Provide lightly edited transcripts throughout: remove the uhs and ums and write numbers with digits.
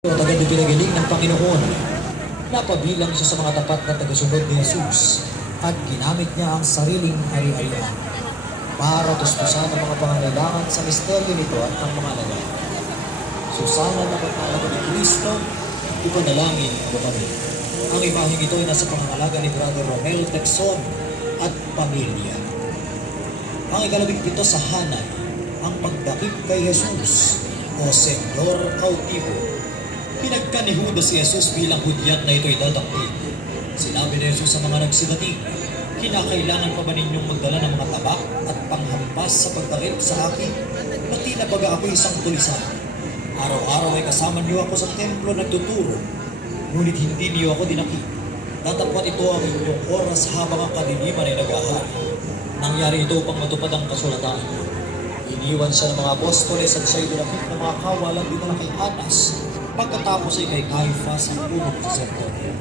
At agad pinagaling ng Panginoon. Napabilang siya sa mga tapat na tagasunod ni Jesus at ginamit niya ang sariling ari-arian para tuspusan ang mga pangangailangan sa misteryo nito at ang mga alagad. Susana na pagkalaga ni Cristo, ipanalangin ko kami. Ang imaheng ito ay nasa pangangalaga ni Brother Romel Texon at pamilya. Ang ika-17 sa hanay, ang pagdakip kay Jesus o Senyor Cautivo. Pinagka ni Judas si Jesus bilang hudyat na ito'y dadakip. Sinabi ni Jesus sa mga nagsidating, kinakailangan pa ba ninyong magdala ng mga tabak at panghampas sa pagdakip sa akin na tila baga ako isang tulisan? Araw-araw ay kasama niyo ako sa templo nagtuturo, ngunit hindi niyo ako dinakip. Datapwat ito ang inyong oras habang ang kadiliman ay naghahari. Nangyari ito upang matupad ang kasulatan. Iniwan siya ng mga apostoles at siya'y dinakip ng mga kawalan dinala kay Anas. Pagkatapos ay kay Caiphas ang unang saserdote.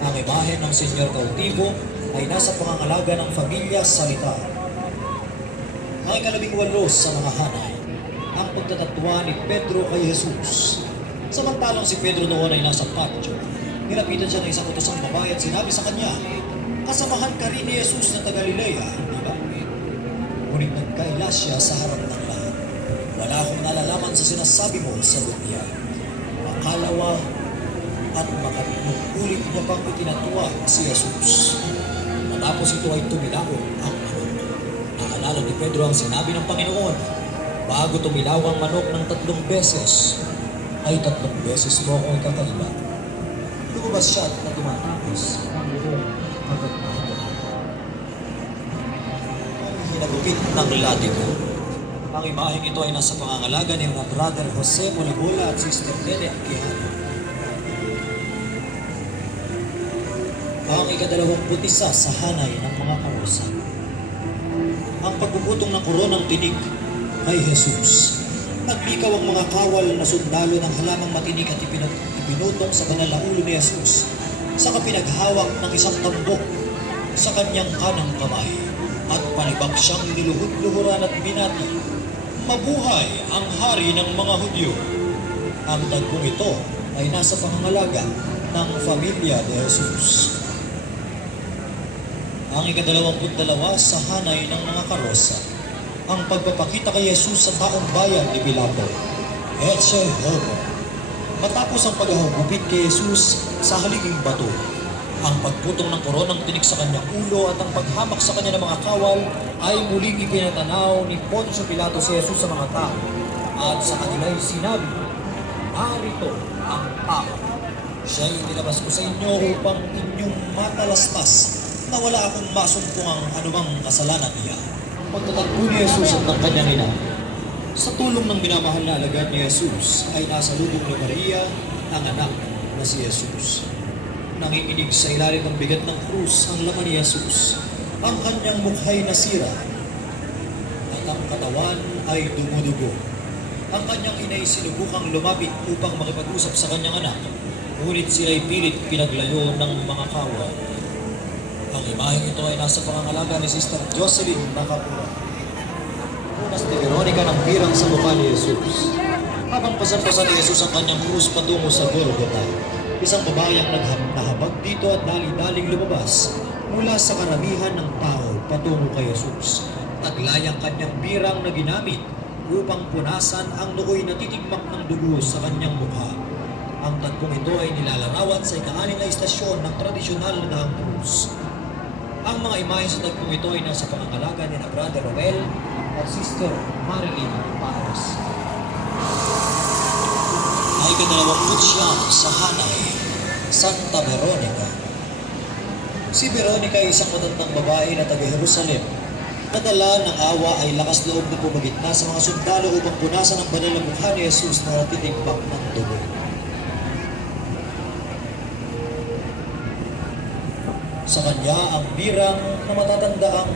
Ang imahe ng Senyor Cautivo ay nasa pangangalaga ng pamilya salita. Ang ika-18 sa mga hanay, ang pagtatatwa ni Pedro kay Jesus. Samantalang si Pedro noon ay nasa patio, nilapitan siya ng isang utosang babae at sinabi sa kanya, "Kasamahan ka rin ni Jesus na taga-Galilea, di ba?" Ngunit nagkaila siya sa harap ng lahat. "Wala akong nalalaman sa sinasabi mo," sagot niya. Makalawa at makanulit niya pang itinatwa si Jesus. Matapos ito ay tumilaw ang manok. Naalala ni Pedro ang sinabi ng Panginoon, "Bago tumilaw ang manok ng 3 beses, ay 3 beses mo akong ikakaiba." Lumabas siya at tumatapos ang buong pagkakataon. Ang hinagupit ng latiko. Ang imaheng ito ay nasa pangangalaga ni Brother Jose Molabola at Sister Nene Aquijano. Ang ika-21 sa hanay ng mga karosa. Ang pagpuputong ng koronang tinig kay Jesus. Naglikaw ang mga kawal na sundalo ng halamang matinig at ipinutong sa banal na ulo ni Jesus. Saka pinaghawak ng isang tambok sa kanyang kanang kamay at palibak siyang niluhod-luhuran at binati, "Mabuhay ang hari ng mga Hudyo." Ang tagpong ito ay nasa pangangalaga ng pamilya ni Jesus. Ang ika-22 sa hanay ng mga karosa, ang pagpapakita kay Jesus sa taong bayan ni Pilato. Ecce homo. Matapos ang paghahugupit kay Jesus sa haliging bato, ang pagputong ng koronang tinik sa kanyang ulo at ang paghamak sa kanya ng mga kawal ay muling ipinatanaw ni Poncio Pilato si Jesus sa mga tao at sa kanila'y sinabi, "Narito ang tao. Siya'y nilabas ko sa inyo upang inyong matalastas na wala akong masumpungang anumang kasalanan niya." Pagtatagpo ni Jesus at ng kanyang ina, sa tulong ng minamahal na alagad ni Jesus ay nasa lubong ni Maria ang anak na si Jesus. Nanginginig sa ilalim ng bigat ng krus ang laman ni Jesus. Ang kanyang mukha'y nasira at ang katawan ay dumudugo. Ang kanyang ina'y sinubukang lumapit upang makipag-usap sa kanyang anak, ngunit sila'y pilit pinaglayo ng mga kawal. Ang imaheng ito ay nasa pangangalaga ni Sister Jocelyn Nakapura. Unas ni Veronica ng birang sa mukha ni Jesus. Habang pasan-pasan ni Jesus ang kanyang krus patungo sa Golgotha, isang babae ang nahabag dito at dali-daling lumabas mula sa karamihan ng tao patungo kay Jesus. Taglay ang kanyang birang na ginamit upang punasan ang nooy natitigmak ng dugo sa kanyang mukha. Ang tagpong ito ay nilalarawan sa ika-6 na istasyon ng tradisyonal na dahang krus. Ang mga imahe sa tagpong ito ay nasa pangangalaga ni na Brother Romel at Sister Marilyn Paros. Ay ika-29 sa hanay, Santa Veronica. Si Veronica ay isang matandang babae na taga-Jerusalem. Nadala ng awa ay lakas loob na pumagitna sa mga sundalo upang punasan ang banal na mukha ni Jesus na natitimbak ng dugo. Sa kanya ang birang na matatandaang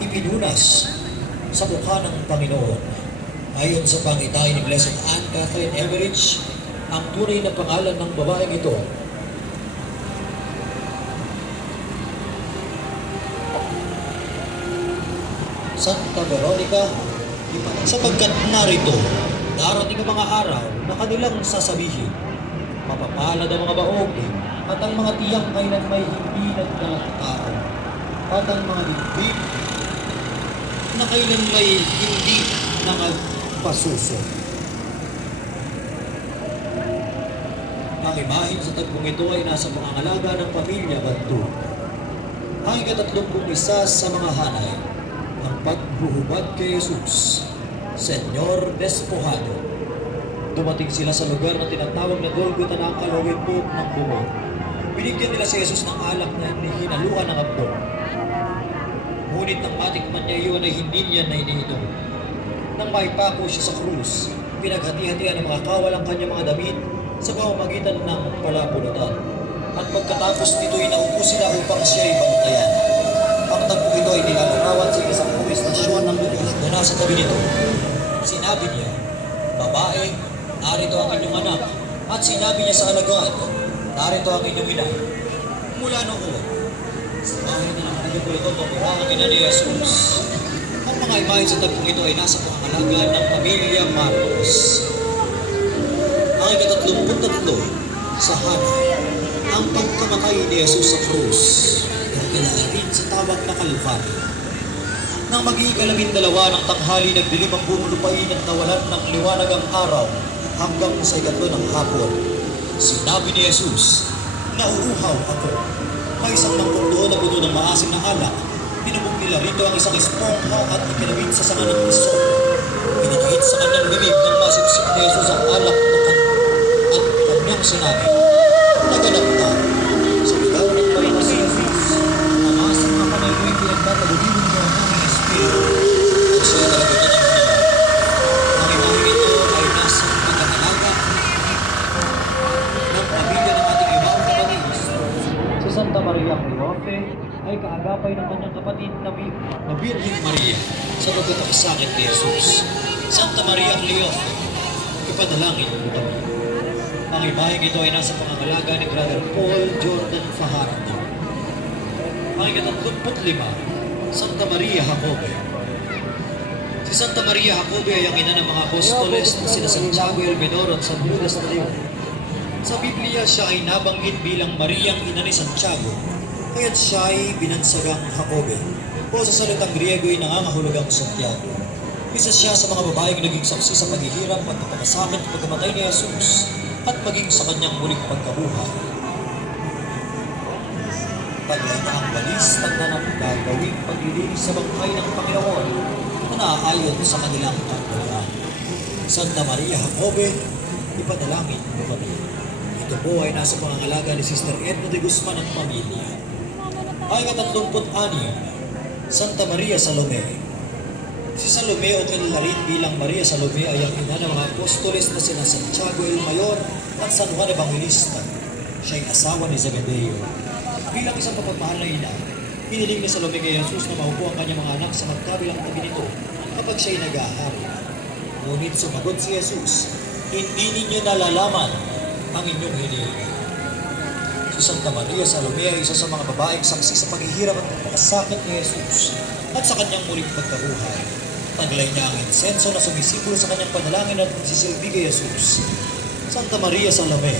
ipinunas sa mukha ng Panginoon. Ayon sa pangitay ni Blessed Anne Catherine Everidge, ang tunay na pangalan ng babaeng ito Santa Veronica, sapagkat narito, darating ang mga araw na kanilang sasabihin, Mapapalad ang mga baog at ang mga tiyang kailan may hindi nagtatao. At ang mga dibdib na kailan may hindi nangagpasuso. Ang imahin sa tagpong ito ay nasa pangangalaga ng pamilya Bantu. Ang ika-31 sa mga hanay, ang pagbuhubad kay Jesus, Senyor Despojado. Dumating sila sa lugar na tinatawag na Golgota na ang kalawin-po ng bumog. Binigyan nila si Jesus ng alak na hinaluan ng abdong. Ngunit nang matikman niya iyon ay hindi niya na iniinom. Nang maipako siya sa krus, pinaghati-hatian ng mga kawal ang kanyang mga damit sa pamamagitan ng palabunutan. At pagkatapos nito'y naupo sila upang siya'y bantayan. Ang tagpo ito ay nilalarawan sa isang estasyon ng lunes na nasa tabi nito. Sinabi niya, "Babae, narito ang inyong anak." At sinabi niya sa alagad, "Narito ang inyong ina." Mula noon, sa bahay na nakalaga po ito, tumira ang ina ni Jesus. Ang mga imahe sa tagpong ito ay nasa pangangalaga ng pamilya Marcos. Ang ika-33 sa hanay, ang pagkamatay ni Jesus sa krus, na kilala rin sa tawag na Kalbaryo. Nang mag-12 ng tanghali, nagdilim ang buong lupain at nawalan ng liwanag ang araw hanggang sa 3 ng hapon. Sinabi ni Jesus, "Nauuhaw ako." May isang mangkok doon na puno ng maasim na alak. Pinubog nila rito ang isang espongha at ipinawid sa sanga ng iso. Pinigit sa kanyang bibig ng masipsip ni Jesus ang alak at kanyang sinabi, "Naganap na." Sa ligaw ng marina si Jesus, ama sa mga kamay ko'y pinagtatalubilin niya ang aming espiritu. At siya talaga niya ng hinawa. Ang imahe ito ay nasa pagkakalaga ng pamilya ng ating ibang kapatid. Si Santa Maria Cleofe ay kaagapay ng kanyang kapatid na Birhen Maria sa pagkakasakit ni Jesus. Santa Maria Cleofe, ipanalangin mo kami. Ang imahe ito ay nasa pangangalaga ni Brother Paul Jordan Fajardo. Ang ika-35, Santa Maria Jacobe. Si Santa Maria Jacobe ay ang ina ng mga apostoles na sina Santiago el Menor at San Judas de Leon. Sa Biblia, siya ay nabanggit bilang Mariang ina ni Santiago, kaya't siya ay binansagang Jacobe, o sa salitang Griego ay nangangahulugang Santiago. Isa siya sa mga babaeng naging saksi sa paghihirap at pagkakasakit at pagkamatay ni Jesus at maging sa kanyang muling pagkabuhay. Taglay niya ang walis tanda ng gagawing paglilinis sa bangkay ng Panginoon na naaayon sa kanilang katulad. Santa Maria Jacobe, ipanalangin mo kami. Ito po ay nasa pangangalaga ni Sister Edna de Guzman ng pamilya. Ay ika-36, Santa Maria Salome. Si Salome o kilala rin bilang Maria Salome ay ang ina ng mga apostoles na sina Santiago el Mayor at San Juan Evangelista. Siya ay asawa ni Zebedeo. Bilang isang papapahal na ina, piniling ni Salome kay Jesus na maupo ang kanyang mga anak sa magkabilang tabi nito kapag siya'y nag-ahari. Ngunit sumagot si Jesus, "Hindi ninyo nalalaman ang inyong hinihingi." Si Santa Maria Salome ay isa sa mga babaeng saksi sa paghihirap at pagkakasakit ni Jesus at sa kanyang muling pagkabuhay. Taglay niya ang insenso na sumisipol sa kanyang panalangin at nagsisilbi kay Jesus. Santa Maria Salome,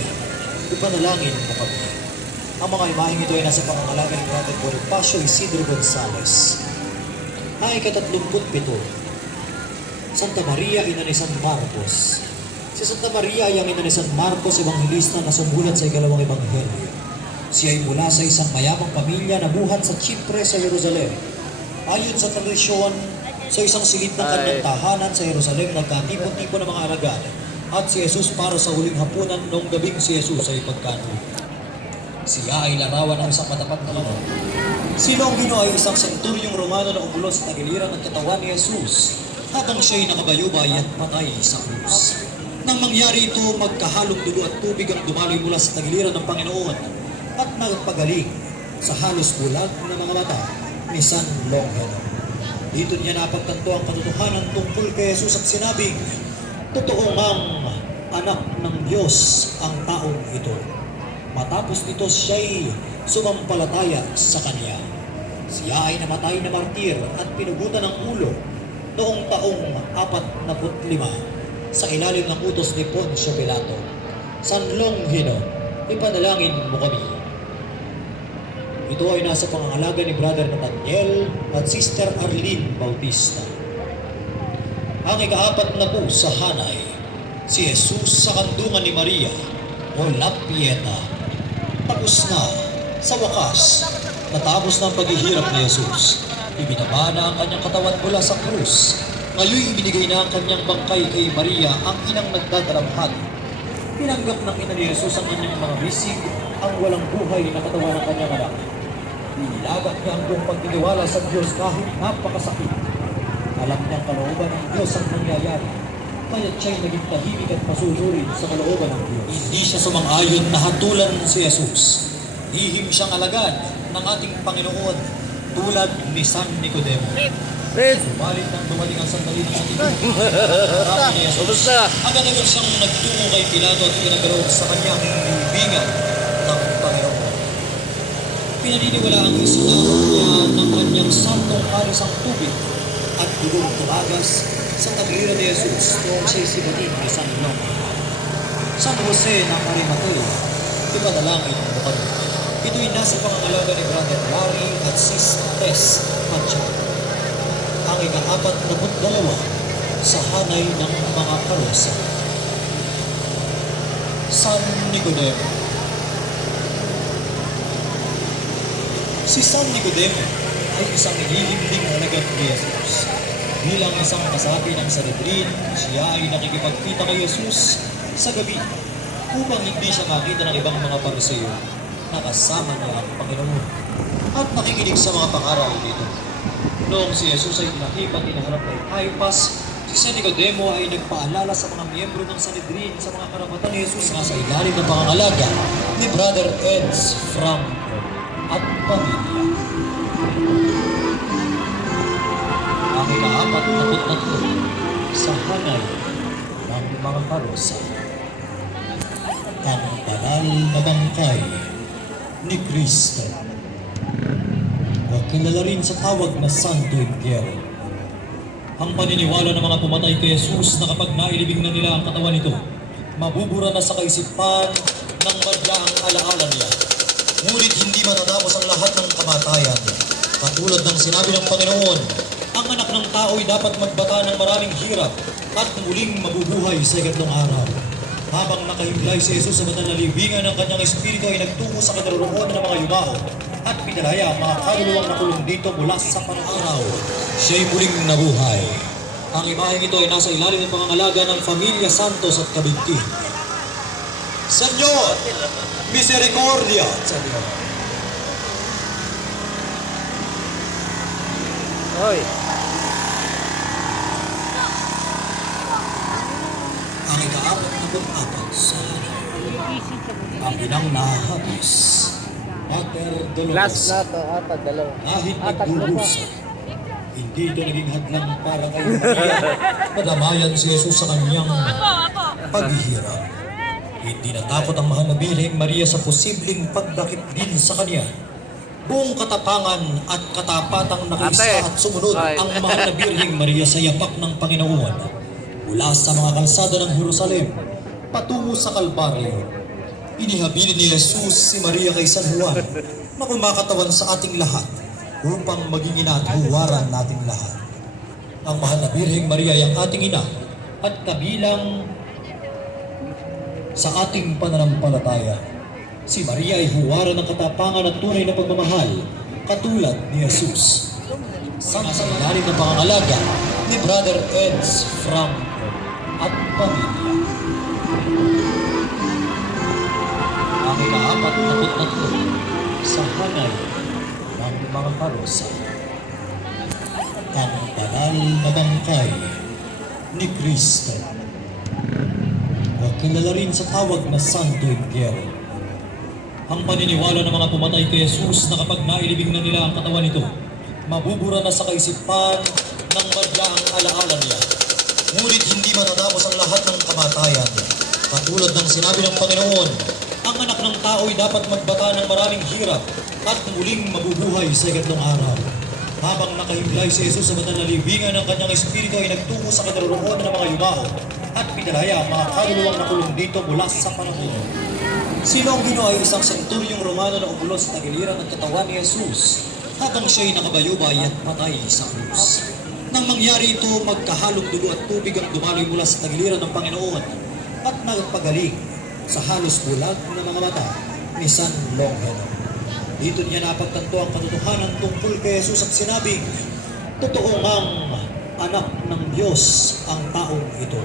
ipanalangin mo kami. Ang mga imaheng ito ay nasa pangangalaga ni Brother Bonifacio Isidro Gonzales. Ang ika-37, Santa Maria, ina ni San Marcos. Si Santa Maria ay ang ina ni San Marcos, Evangelista na sumulat sa ikalawang ebanghelyo. Siya ay mula sa isang mayamang pamilya na buhat sa Chipre sa Jerusalem. Ayon sa tradisyon, sa isang silid ng kanyang tahanan sa Jerusalem, nagkatipon-tipon ng mga alagad at si Jesus para sa huling hapunan noong gabing si Jesus ay pagkanulit. Siya ay larawan ng isang matapat na manok. Si Longino ay isang senturyong Romano na umulo sa tagiliran ng katawan ni Jesus habang siya'y nakabayubay at patay sa krus. Nang mangyari ito, magkahalong dugo at tubig ang dumaloy mula sa tagiliran ng Panginoon at nagpagaling sa halos bulag na mga mata ni San Longino. Dito niya napagtanto ang katotohanan tungkol kay Jesus at sinabing, "Totoo ngang anak ng Diyos ang taong ito." Matapos nito siya'y sumampalataya sa kanya. Siya ay namatay na martir at pinugutan ng ulo noong taong 45 sa ilalim ng utos ni Poncio Pilato. Sanlonghino, ipanalangin mo kami. Ito ay nasa pangangalaga ni Brother Nathaniel at Sister Arlene Bautista. Ang ikaapat na po sa hanay, si Jesus sa kandungan ni Maria o La Pieta. Tapos na, sa wakas, matapos ng paghihirap ni Jesus, ibinaba na ang kanyang katawan mula sa krus. Ngayon ibinigay na ang kanyang bangkay kay Maria, ang inang nagdadalamhati. Tinanggap ng ina ni Jesus ang kanyang mga bisig, ang walang buhay na katawan ng kanyang anak. Inilagak niya ang buong pagtitiwala sa Diyos kahit napakasakit. Alam niyang kalooban ng Diyos ang nangyayari, kaya siya'y naging tahimik at masunurin sa kalooban ng Diyos. Hindi siya sumang-ayon na hatulan si Jesus. Lihim siyang alagad ng ating Panginoon tulad ni San Nicodemo. Subalit nang dumating ang sandali ng ating marami ni Jesus, agad-agad siyang nagtungo kay Pilato at pinagkaloob sa kanyang libingan ng Panginoon. Pinaniniwalaang isinahod niya ng kanyang santong karisang tubig at dugong tumagas sa taglira ni Jesus noong siya'y sibatin ni San Longhino. San Jose ng Arimatea, ipanalangin mo kami. Ito'y nasa pangangalaga ni Brother Larry at Sis Tess Pacheco. Ang ika-apat na dalawa sa hanay ng mga karosa. San Nicodemo. Si San Nicodemo ay isang inihimling alagad ni Jesus. Bilang isang kasapi ng Sanhedrin, siya ay nakikipagkita kay Jesus sa gabi upang hindi siya makita ng ibang mga Pariseo na kasama niya ang Panginoon at nakikinig sa mga pangaral dito. Noong si Jesus ay nakipag inaharap kay Caiaphas, si San Nicodemo ay nagpaalala sa mga miyembro ng Sanhedrin sa mga karapatan ni Jesus na sa ilalim ng pangangalaga ni Brother Eds Franco at pamilya. Ang ika-apat na tatlo sa hanay ng mga karosa. Ang banal na bangkay ni Cristo, o kilala rin sa tawag na Santo Entierro. Ang paniniwala ng mga pumatay kay Jesus na kapag nailibing na nila ang katawan nito, mabubura na sa kaisipan ng madla ang alaala nila. Ngunit hindi matatapos ang lahat ng kamatayan. Katulad ng sinabi ng Panginoon, ang anak ng tao ay dapat magbata ng maraming hirap at muling mabubuhay sa ikatlong araw. Habang nakahimlay si Jesus sa banal na libingan ng kanyang espiritu ay nagtungo sa kadaroonan ng mga yumao at pinalaya ang mga kaluluwang nakulong dito mula sa pang-araw. Siya'y muling nabuhay. Ang imaheng ito ay nasa ilalim ng pangangalaga ng Familia Santos at Kabinti. Senyor, misericordia! Senyor. Hoy. Ang ika-apat na pag-apat sa ang inang nahabis, Pater Dolores. Last na to, apat, dalawa. Kahit Apat na ba? nagdurusa, hindi ito naging hadlang para kay Maria. Madamayan si Jesus sa kanyang paghihirap. Hindi natakot ang mahal na Birheng Maria sa posibleng pagdakip din sa kanya. Buong katapangan at katapatang nakaisa at sumunod ang mahal na Birheng Maria sa yapak ng Panginoon mula sa mga kalsada ng Jerusalem patungo sa Kalbaryo. Inihabilin ni Jesus si Maria kay San Juan na kumakatawan sa ating lahat upang maging ina at huwaran nating lahat. Ang mahal na Birheng Maria ay ang ating ina at kabilang sa ating pananampalataya. Si Maria ay huwaran ng katapangan at tunay na pagmamahal katulad ni Jesus. Sa ilalim ng pangangalaga ni Brother Eds Franco at pamilya. Ang ika-apat na tatlo sa hanay ng mga karosa. Ang banal na bangkay ni Cristo, o kilala rin sa tawag na Santo Entierro. Ang paniniwala ng mga pumatay kay Jesus na kapag nailibing na nila ang katawan nito, mabubura na sa kaisipan ng madla ang alaala nila. Ngunit hindi matatapos ang lahat ng kamatayan. Katulad ng sinabi ng Panginoon, ang anak ng tao ay dapat magbata ng maraming hirap at muling mabubuhay sa ikatlong araw. Habang nakahimlay si Jesus sa banal na libingan ng kanyang espiritu ay nagtungo sa kadaroonan ng mga yumao at pinalaya ang mga kaluluwang nakulong dito mula sa panahon. Si Longino ay isang senturyong Romano na umulos sa tagiliran ng katawan ni Jesus habang siya'y nakabayubay at patay sa krus. Nang mangyari ito, magkahalong dugo at tubig ang dumaloy mula sa tagiliran ng Panginoon at nagpagaling sa halos bulag na mga mata ni San Longino. Dito niya napagtanto ang katotohanan tungkol kay Jesus at sinabing, totoo ngang anak ng Diyos ang taong ito.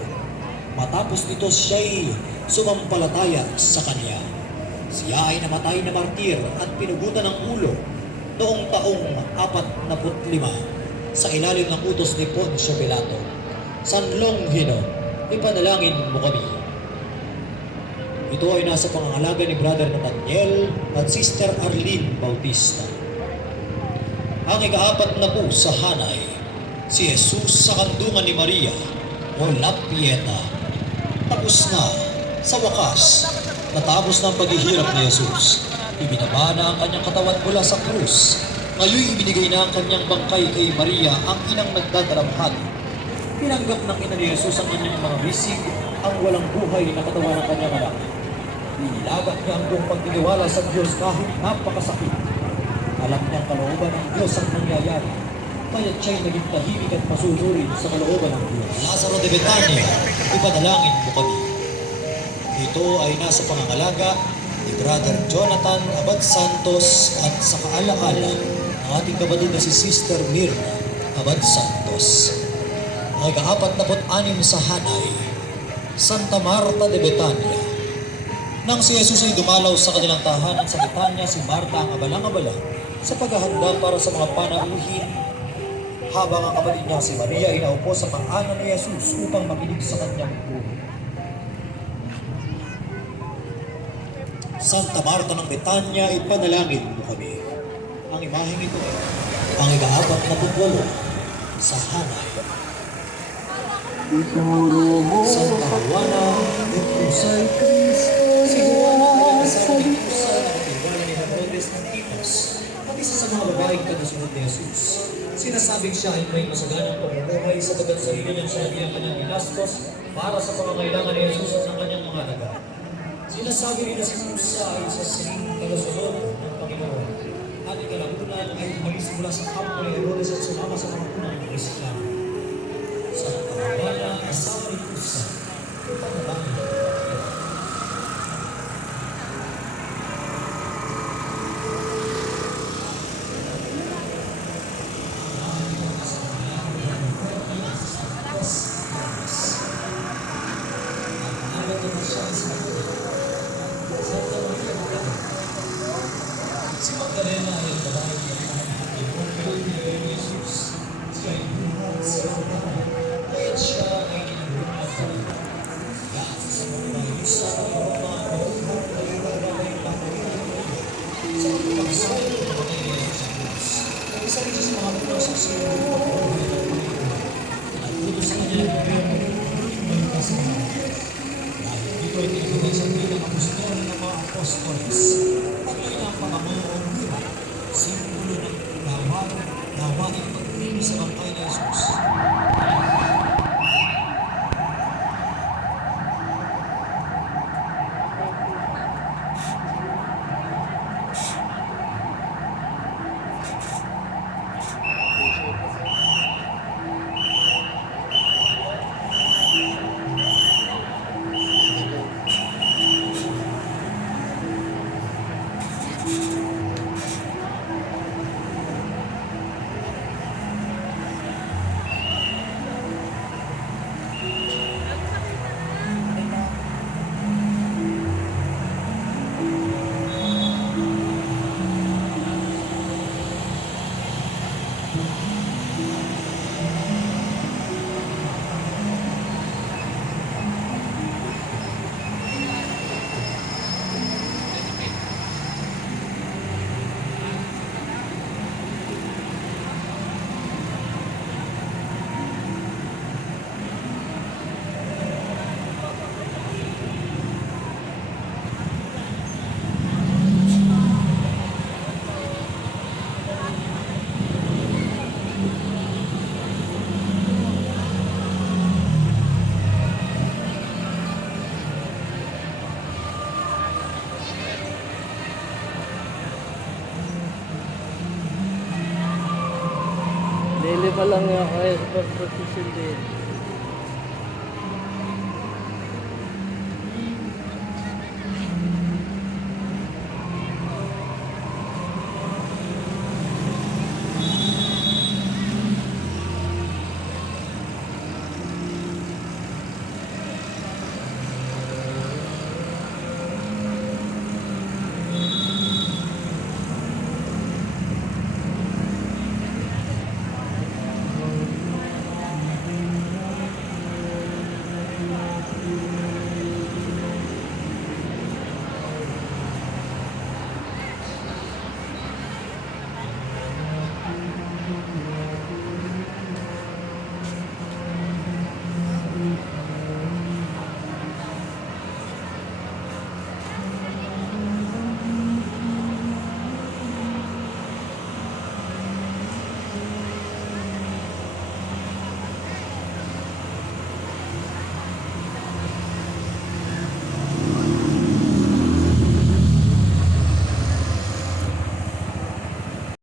Matapos nito siya'y sumampalataya sa Kanya. Siya ay namatay na martir at pinugutan ng ulo noong taong 45 sa ilalim ng utos ni Poncio Pilato. San Longino, ipanalangin mo kami. Ito ay nasa pangangalaga ni Brother Nathaniel at Sister Arlene Bautista. Ang ika-4 na po sa hanay, si Jesus sa kandungan ni Maria o La Pieta. Tapos na, sa wakas, natapos na ang paghihirap ni Jesus. Ibinaba na ang kanyang katawan mula sa krus. Ngayon ibinigay na ang kanyang bangkay kay Maria, ang inang nagdadalamhati. Tinanggap ng ina ni Jesus ang kanyang mga bisig, ang walang buhay na katawan ng kanyang anak. Nilagak niya ang buong pagtitiwala sa Diyos kahit napakasakit. Alam niyang kalooban ng Diyos ang nangyayari, kaya siya'y naging tahimik at masunurin sa kalooban ng Diyos. Lazaro de Betania, ipanalangin mo kami. Ito ay nasa pangangalaga ni Brother Jonathan Abad Santos at sa kaalaala ng ating kapatid na si Sister Mirna Abad Santos. Ang ika-46 sa hanay, Santa Marta de Betania. Nang si Jesus ay dumalaw sa kanilang tahanan sa Betania, si Marta ang abalang-abala sa paghahanda para sa mga panauhin, habang ang kapatid niya si Maria ay naupo sa pang-anan ni Jesus upang makinig sa kanyang turo. Santa Marta ng Betania, ipanalangin mo kami. Ang imaheng ito ay ang ika-48 sa hanay. Santa Juana de Cruz. Si Juana ay kasama ni Pusa na kapilwala ni Herodes ng Tipas at isa sa mga babaeng tagasunod ni Jesus. Sinasabing siya ay may masaganang pamumuhay sa bagat sarili niyang siya ang kanyang inastos para sa pangangailangan ni Jesus at ng kanyang mga daga. Sinasabi rin na si Pusa ay isa sining tagasunod ng Panginoon at ikalabunan ay umalis mula sa kampo ni Herodes at sumama sa mga unang Kristiyano. Sa Juana, asawa ni Pusa, ipanalangin mo. Si Magdalena ay ang babae ng Panginoon ni Jesus. Siya ay buhat sa Panginoon. Kaya siya ay ninulungan sa Panginoon. Dahil sa mga isa ng mga mabuhat na iwalay ng Panginoon sa pagkakasal ng mga ni Jesus. Isa rin sa mga puno sa siya ng Panginoon. At dito sa kanya ng Panginoon, may kasama. Dahil dito ay tinagawin sa bilang apostol ng mga apostoles. Pangamoong buhay, simbolo ng gawaing pagpili sa bangkay ni Jesus. Bili pa lang niya kaya sa pagprosesindi.